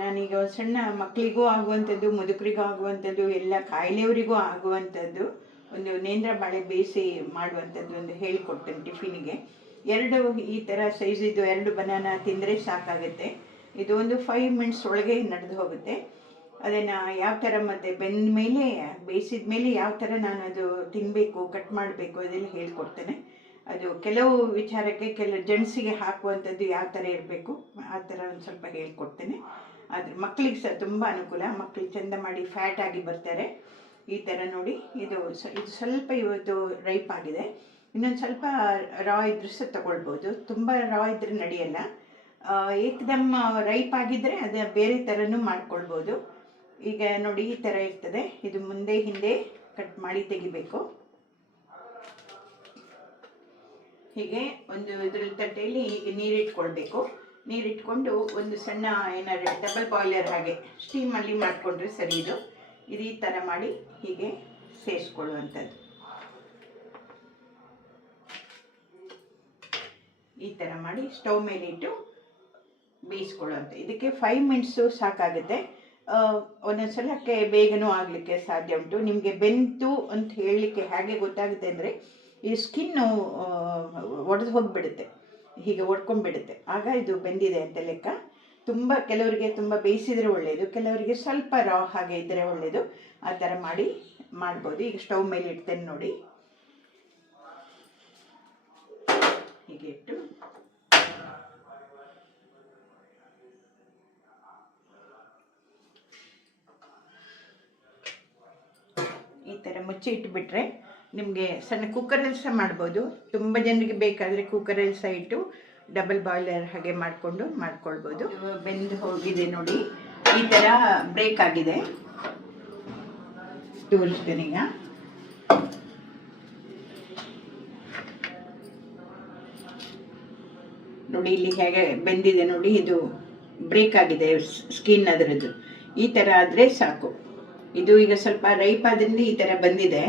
ನಾನೀಗ ಸಣ್ಣ ಮಕ್ಕಳಿಗೂ ಆಗುವಂಥದ್ದು, ಮುದುಕರಿಗೂ ಆಗುವಂಥದ್ದು, ಎಲ್ಲ ಕಾಯಿಲೆಯವರಿಗೂ ಆಗುವಂಥದ್ದು ಒಂದು ನೇಂದ್ರ ಬಾಳೆ ಬೇಯಿಸಿ ಮಾಡುವಂಥದ್ದು ಒಂದು ಹೇಳಿಕೊಡ್ತೇನೆ. ಟಿಫಿನಿಗೆ 2 ಈ ಥರ ಸೈಜಿದ್ದು 2 ಬನಾನಾ ತಿಂದರೆ ಸಾಕಾಗುತ್ತೆ. ಇದು ಒಂದು 5 ಮಿನಿಟ್ಸ್ ಒಳಗೆ ನಡೆದು ಹೋಗುತ್ತೆ. ಅದನ್ನು ಯಾವ ಥರ ಮತ್ತು ಬೆಂದ ಮೇಲೆ ಬೇಯಿಸಿದ ಮೇಲೆ ಯಾವ ಥರ ನಾನು ಅದು ತಿನ್ನಬೇಕು, ಕಟ್ ಮಾಡಬೇಕು ಅದೆಲ್ಲ ಹೇಳ್ಕೊಡ್ತೇನೆ. ಅದು ಕೆಲವು ವಿಚಾರಕ್ಕೆ ಕೆಲವು ಜೆಂಟ್ಸಿಗೆ ಹಾಕುವಂಥದ್ದು ಯಾವ ಥರ ಇರಬೇಕು ಆ ಥರ ಒಂದು ಸ್ವಲ್ಪ ಹೇಳ್ಕೊಡ್ತೇನೆ. ಆದರೆ ಮಕ್ಕಳಿಗೆ ಸಹ ತುಂಬ ಅನುಕೂಲ. ಮಕ್ಕಳು ಚೆಂದ ಮಾಡಿ ಫ್ಯಾಟ್ ಆಗಿ ಬರ್ತಾರೆ. ಈ ಥರ ನೋಡಿ, ಇದು ಸ್ವಲ್ಪ ಇವತ್ತು ರೈಪ್ ಆಗಿದೆ. ಇನ್ನೊಂದು ಸ್ವಲ್ಪ ರಾ ಇದ್ರೂ ಸಹ ತೊಗೊಳ್ಬೋದು. ತುಂಬ ರಾ ಇದ್ರೆ ನಡೆಯಲ್ಲ. ಏಕದಮ್ ರೈಪ್ ಆಗಿದ್ದರೆ ಅದು ಬೇರೆ ಥರನೂ ಮಾಡ್ಕೊಳ್ಬೋದು. ಈಗ ನೋಡಿ ಈ ಥರ ಇರ್ತದೆ. ಇದು ಮುಂದೆ ಹಿಂದೆ ಕಟ್ ಮಾಡಿ ತೆಗಿಬೇಕು. ಹೀಗೆ ಒಂದು ಇದ್ರ ತಟ್ಟೆಯಲ್ಲಿ ಹೀಗೆ ನೀರಿಟ್ಕೊಳ್ಬೇಕು. ನೀರಿಟ್ಕೊಂಡು ಒಂದು ಸಣ್ಣ ಏನಾದ್ರು ಡಬಲ್ ಬಾಯ್ಲರ್ ಹಾಗೆ ಸ್ಟೀಮಲ್ಲಿ ಮಾಡಿಕೊಂಡ್ರೆ ಸರಿ. ಇದು ಈ ಥರ ಮಾಡಿ ಹೀಗೆ ಸೇರಿಸ್ಕೊಳ್ಳುವಂಥದ್ದು. ಈ ಥರ ಮಾಡಿ ಸ್ಟವ್ ಮೇಲೆ ಇಟ್ಟು ಬೇಯಿಸ್ಕೊಳ್ಳುವಂಥ. ಇದಕ್ಕೆ 5 ಮಿನಿಟ್ಸು ಸಾಕಾಗುತ್ತೆ. ಒಂದೊಂದು ಸಲಕ್ಕೆ ಬೇಗನೂ ಆಗಲಿಕ್ಕೆ ಸಾಧ್ಯ ಉಂಟು. ನಿಮಗೆ ಬೆಂತು ಅಂತ ಹೇಳಲಿಕ್ಕೆ ಹೇಗೆ ಗೊತ್ತಾಗುತ್ತೆ ಅಂದರೆ, ಈ ಸ್ಕಿನ್ನು ಒಡೆದು ಹೋಗಿಬಿಡುತ್ತೆ, ಹೀಗೆ ಒಡ್ಕೊಂಡ್ಬಿಡುತ್ತೆ. ಆಗ ಇದು ಬೆಂದಿದೆ ಅಂತ ಲೆಕ್ಕ. ಕೆಲವರಿಗೆ ತುಂಬ ಬೇಯಿಸಿದರೆ ಒಳ್ಳೆಯದು, ಕೆಲವರಿಗೆ ಸ್ವಲ್ಪ ರಾ ಹಾಗೆ ಇದ್ದರೆ ಒಳ್ಳೆಯದು. ಆ ಥರ ಮಾಡ್ಬೋದು. ಈಗ ಸ್ಟವ್ ಮೇಲೆ ಇಡ್ತೇನೆ ನೋಡಿ. ಹೀಗೆ ಇಟ್ಟು ಈ ಥರ ಮುಚ್ಚಿ ಇಟ್ಟುಬಿಟ್ರೆ ನಿಮಗೆ ಸಣ್ಣ ಕುಕ್ಕರಲ್ಲಿ ಸಹ ಮಾಡ್ಬೋದು. ತುಂಬ ಜನರಿಗೆ ಬೇಕಾದರೆ ಕುಕ್ಕರಲ್ಲಿ ಸಹ ಇಟ್ಟು ಡಬಲ್ ಬಾಯ್ಲರ್ ಹಾಗೆ ಮಾಡ್ಕೊಳ್ಬೋದು. ಬೆಂದು ಹೋಗಿದೆ ನೋಡಿ. ಈ ಥರ ಬ್ರೇಕ್ ಆಗಿದೆ. ತೋರಿಸ್ತೇನೆ ಈಗ. ನೋಡಿ ಇಲ್ಲಿ ಹೇಗೆ ಬೆಂದಿದೆ ನೋಡಿ. ಇದು ಬ್ರೇಕ್ ಆಗಿದೆ ಸ್ಕಿನ್ ಅದರದ್ದು. ಈ ಥರ ಆದರೆ ಸಾಕು. ಇದು ಈಗ ಸ್ವಲ್ಪ ರೈಪ್ ಆದ್ರಿಂದ ಈ ಥರ ಬಂದಿದೆ.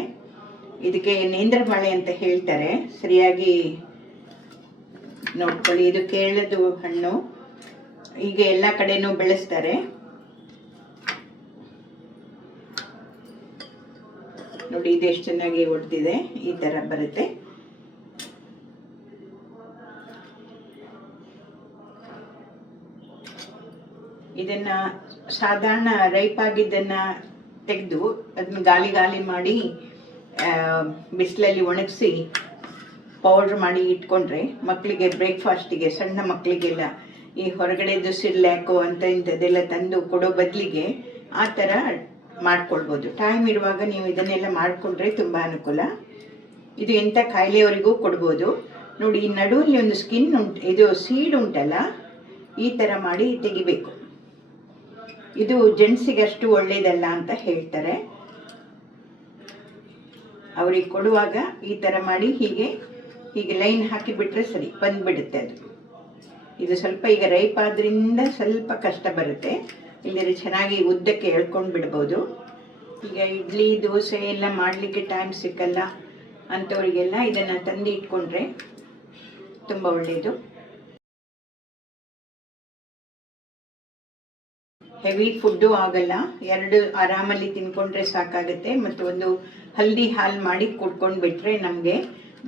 ಇದಕ್ಕೆ ನೇಂದ್ರ ಬಾಳೆ ಅಂತ ಹೇಳ್ತಾರೆ. ಸರಿಯಾಗಿ ನೋಡ್ಕೊಳ್ಳಿ. ಇದು ಕೇರಳದ ಹಣ್ಣು. ಹೀಗೆ ಎಲ್ಲ ಕಡೆನೂ ಬೆಳೆಸ್ತಾರೆ ನೋಡಿ. ಇದು ಎಷ್ಟು ಚೆನ್ನಾಗಿ ಒಡೆದಿದೆ. ಈ ಥರ ಬರುತ್ತೆ. ಇದನ್ನು ಸಾಧಾರಣ ರೈಪ್ ಆಗಿದ್ದನ್ನು ತೆಗೆದು ಅದನ್ನ ಗಾಲಿ ಮಾಡಿ ಬಿಸಿಲಲ್ಲಿ ಒಣಗಿಸಿ ಪೌಡ್ರ್ ಮಾಡಿ ಇಟ್ಕೊಂಡ್ರೆ ಮಕ್ಕಳಿಗೆ ಬ್ರೇಕ್ಫಾಸ್ಟಿಗೆ, ಸಣ್ಣ ಮಕ್ಕಳಿಗೆಲ್ಲ ಈ ಹೊರಗಡೆದು ಸಿರ್ಲ್ಯಾಕು ಅಂತ ಇಂಥದ್ದೆಲ್ಲ ತಂದು ಕೊಡೋ ಬದಲಿಗೆ ಆ ಥರ ಮಾಡ್ಕೊಳ್ಬೋದು. ಟೈಮ್ ಇರುವಾಗ ನೀವು ಇದನ್ನೆಲ್ಲ ಮಾಡಿಕೊಂಡ್ರೆ ತುಂಬ ಅನುಕೂಲ. ಇದು ಎಂಥ ಕಾಯಿಲೆಯವರಿಗೂ ಕೊಡ್ಬೋದು. ನೋಡಿ, ಈ ನಡುವಲ್ಲಿ ಒಂದು ಸ್ಕಿನ್ ಇದು ಸೀಡ್ ಉಂಟಲ್ಲ, ಈ ಥರ ಮಾಡಿ ತೆಗಿಬೇಕು. ಇದು ಜೆಂಟ್ಸಿಗೆ ಅಷ್ಟು ಒಳ್ಳೆಯದಲ್ಲ ಅಂತ ಹೇಳ್ತಾರೆ. ಅವ್ರಿಗೆ ಕೊಡುವಾಗ ಈ ಥರ ಮಾಡಿ ಹೀಗೆ ಲೈನ್ ಹಾಕಿಬಿಟ್ರೆ ಸರಿ ಬಂದುಬಿಡುತ್ತೆ ಅದು. ಇದು ಸ್ವಲ್ಪ ಈಗ ರೈಪ್ ಆದ್ರಿಂದ ಸ್ವಲ್ಪ ಕಷ್ಟ ಬರುತ್ತೆ. ಇಲ್ಲದ್ರೆ ಚೆನ್ನಾಗಿ ಉದ್ದಕ್ಕೆ ಎಳ್ಕೊಂಡು ಬಿಡ್ಬೋದು. ಈಗ ಇಡ್ಲಿ ದೋಸೆ ಎಲ್ಲ ಮಾಡಲಿಕ್ಕೆ ಟೈಮ್ ಸಿಕ್ಕಲ್ಲ ಅಂಥವರಿಗೆಲ್ಲ ಇದನ್ನು ತಂದು ಇಟ್ಕೊಂಡ್ರೆ ತುಂಬ ಒಳ್ಳೆಯದು. ಹೆವಿ ಫುಡ್ಡು ಆಗಲ್ಲ. 2 ಆರಾಮಲ್ಲಿ ತಿನ್ಕೊಂಡ್ರೆ ಸಾಕಾಗುತ್ತೆ. ಮತ್ತು ಒಂದು ಹಲ್ದಿ ಹಾಲು ಮಾಡಿ ಕುಡ್ಕೊಂಡು ಬಿಟ್ಟರೆ ನಮಗೆ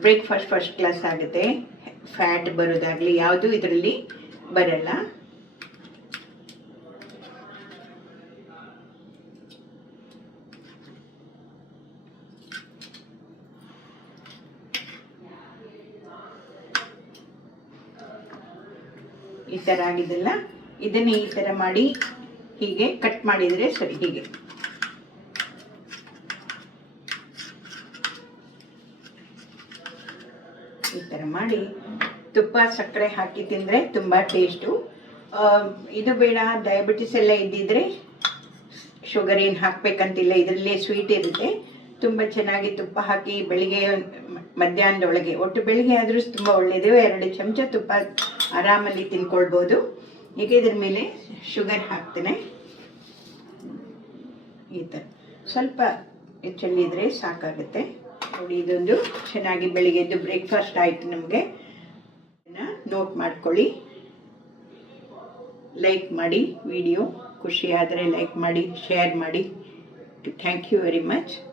ಬ್ರೇಕ್ಫಾಸ್ಟ್ ಫಸ್ಟ್ ಕ್ಲಾಸ್ ಆಗುತ್ತೆ. ಫ್ಯಾಟ್ ಬರೋದಾಗಲಿ ಯಾವುದೂ ಇದರಲ್ಲಿ ಬರಲ್ಲ. ಈ ಥರ ಆಗಿದೆಲ್ಲ. ಇದನ್ನೇ ಈ ಥರ ಮಾಡಿ ಹೀಗೆ ಕಟ್ ಮಾಡಿದರೆ ಸರಿ. ಹೀಗೆ ಈ ಥರ ಮಾಡಿ ತುಪ್ಪ ಸಕ್ಕರೆ ಹಾಕಿ ತಿಂದರೆ ತುಂಬ ಟೇಸ್ಟು. ಇದು ಬೇಡ, ಡಯಾಬಿಟಿಸ್ ಎಲ್ಲ ಇದ್ದಿದ್ರೆ ಶುಗರ್ ಏನು ಹಾಕಬೇಕಂತಿಲ್ಲ. ಇದರಲ್ಲೇ ಸ್ವೀಟ್ ಇರುತ್ತೆ. ತುಂಬ ಚೆನ್ನಾಗಿ ತುಪ್ಪ ಹಾಕಿ ಬೆಳಿಗ್ಗೆ ಮಧ್ಯಾಹ್ನದೊಳಗೆ, ಒಟ್ಟು ಬೆಳಿಗ್ಗೆ ಆದರೂ ತುಂಬ ಒಳ್ಳೆಯದು. 2 ಚಮಚ ತುಪ್ಪ ಆರಾಮಲ್ಲಿ ತಿನ್ಕೊಳ್ಬೋದು. ಈಗ ಇದ್ರ ಮೇಲೆ ಶುಗರ್ ಹಾಕ್ತೇನೆ. ಈ ಥರ ಸ್ವಲ್ಪ ಚೆಲ್ಲಿದ್ರೆ ಸಾಕಾಗುತ್ತೆ ನೋಡಿ. ಇದೊಂದು ಚೆನ್ನಾಗಿ ಬೆಳಿಗ್ಗೆದ್ದು ಬ್ರೇಕ್ಫಾಸ್ಟ್ ಆಯಿತು ನಮಗೆ. ನೋಟ್ ಮಾಡ್ಕೊಳ್ಳಿ. ಲೈಕ್ ಮಾಡಿ ವಿಡಿಯೋ, ಖುಷಿ ಆದರೆ ಲೈಕ್ ಮಾಡಿ, ಶೇರ್ ಮಾಡಿ. Thank you very much.